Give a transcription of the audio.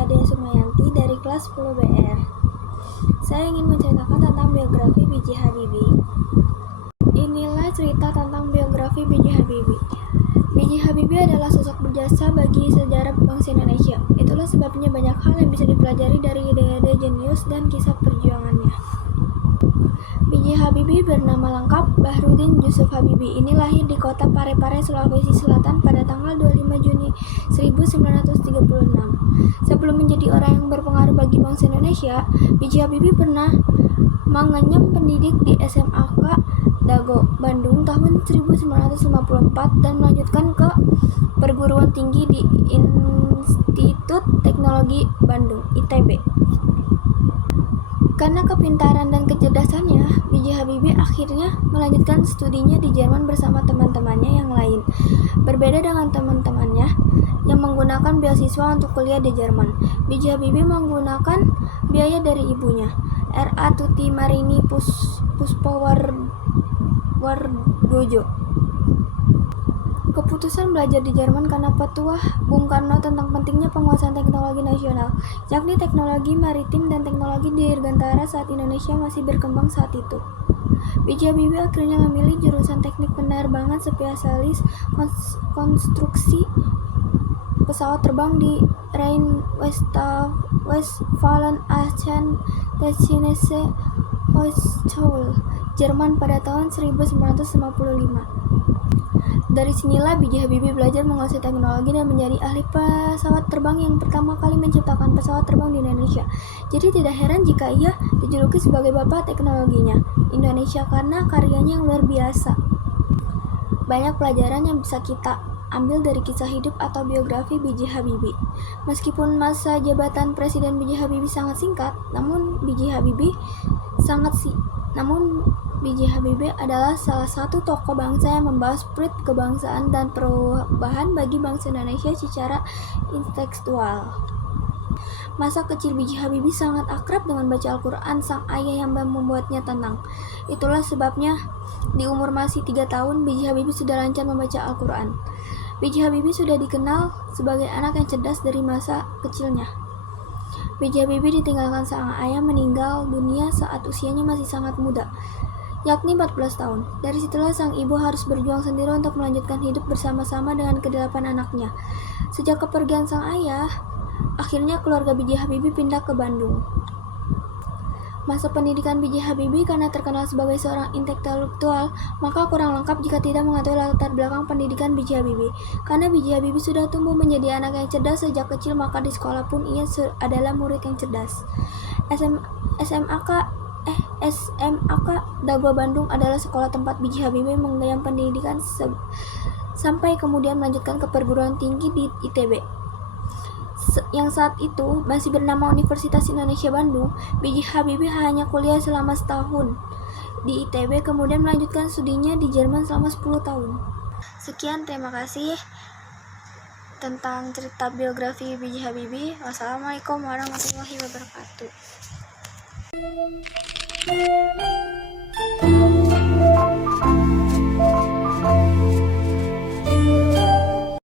saya Dea Sumayanti dari kelas 10 BR. Saya ingin menceritakan tentang biografi B.J. Habibie. Inilah cerita tentang biografi B.J. Habibie. B.J. Habibie adalah sosok berjasa bagi sejarah bangsa Indonesia. Itulah sebabnya banyak hal yang bisa dipelajari dari ide-ide jenius dan kisah perjuangannya. B.J. Habibie bernama lengkap Bahrudin Yusuf Habibie. Ini lahir di kota Parepare, Sulawesi Selatan pada tanggal 25 Juni 1936. Sebelum menjadi orang yang berpengaruh bagi bangsa Indonesia, B.J. Habibie pernah mengenyam pendidik di SMAK Dago, Bandung tahun 1954 dan melanjutkan ke perguruan tinggi di Institut Teknologi Bandung, ITB. Karena kepintaran dan kecerdasannya, B.J. Habibie akhirnya melanjutkan studinya di Jerman bersama teman-temannya yang lain. Berbeda dengan teman-temannya yang menggunakan beasiswa untuk kuliah di Jerman, B.J. Habibie menggunakan biaya dari ibunya, R.A. Tuti Marini Puspowardojo. Keputusan belajar di Jerman karena petuah Bung Karno tentang pentingnya penguasaan teknologi nasional, yakni teknologi maritim dan teknologi dirgantara saat Indonesia masih berkembang saat itu. B.J. Habibie akhirnya memilih jurusan teknik penerbangan spesialis konstruksi pesawat terbang di Rhein-Westfalen Aachen Technische Hochschule, Jerman pada tahun 1955. Dari sinilah B.J. Habibie belajar menguasai teknologi dan menjadi ahli pesawat terbang yang pertama kali menciptakan pesawat terbang di Indonesia. Jadi tidak heran jika ia dijuluki sebagai bapak teknologinya Indonesia karena karyanya yang luar biasa. Banyak pelajaran yang bisa kita ambil dari kisah hidup atau biografi B.J. Habibie. Meskipun masa jabatan Presiden B.J. Habibie sangat singkat, namun B.J. Habibie adalah salah satu tokoh bangsa yang membawa spirit kebangsaan dan perubahan bagi bangsa Indonesia secara intelektual. Masa kecil B.J. Habibie sangat akrab dengan baca Al-Quran sang ayah yang membuatnya tenang. Itulah sebabnya di umur masih 3 tahun B.J. Habibie sudah lancar membaca Al-Quran. B.J. Habibie sudah dikenal sebagai anak yang cerdas dari masa kecilnya. B.J. Habibie ditinggalkan sang ayah meninggal dunia saat usianya masih sangat muda, yakni 14 tahun. Dari situlah sang ibu harus berjuang sendiri untuk melanjutkan hidup bersama-sama dengan ke-8 anaknya. Sejak kepergian sang ayah, akhirnya keluarga B.J. Habibie pindah ke Bandung. Masa pendidikan B.J. Habibie karena terkenal sebagai seorang intelektual, maka kurang lengkap jika tidak mengetahui latar belakang pendidikan B.J. Habibie. Karena B.J. Habibie sudah tumbuh menjadi anak yang cerdas sejak kecil, maka di sekolah pun ia adalah murid yang cerdas. SMAK Dago Bandung adalah sekolah tempat B.J. Habibie mengenyam pendidikan sampai kemudian melanjutkan ke perguruan tinggi di ITB. Yang saat itu masih bernama Universitas Indonesia Bandung. B.J. Habibie hanya kuliah selama setahun di ITB, kemudian melanjutkan studinya di Jerman selama 10 tahun. Sekian, terima kasih tentang cerita biografi B.J. Habibie. Wassalamualaikum warahmatullahi wabarakatuh.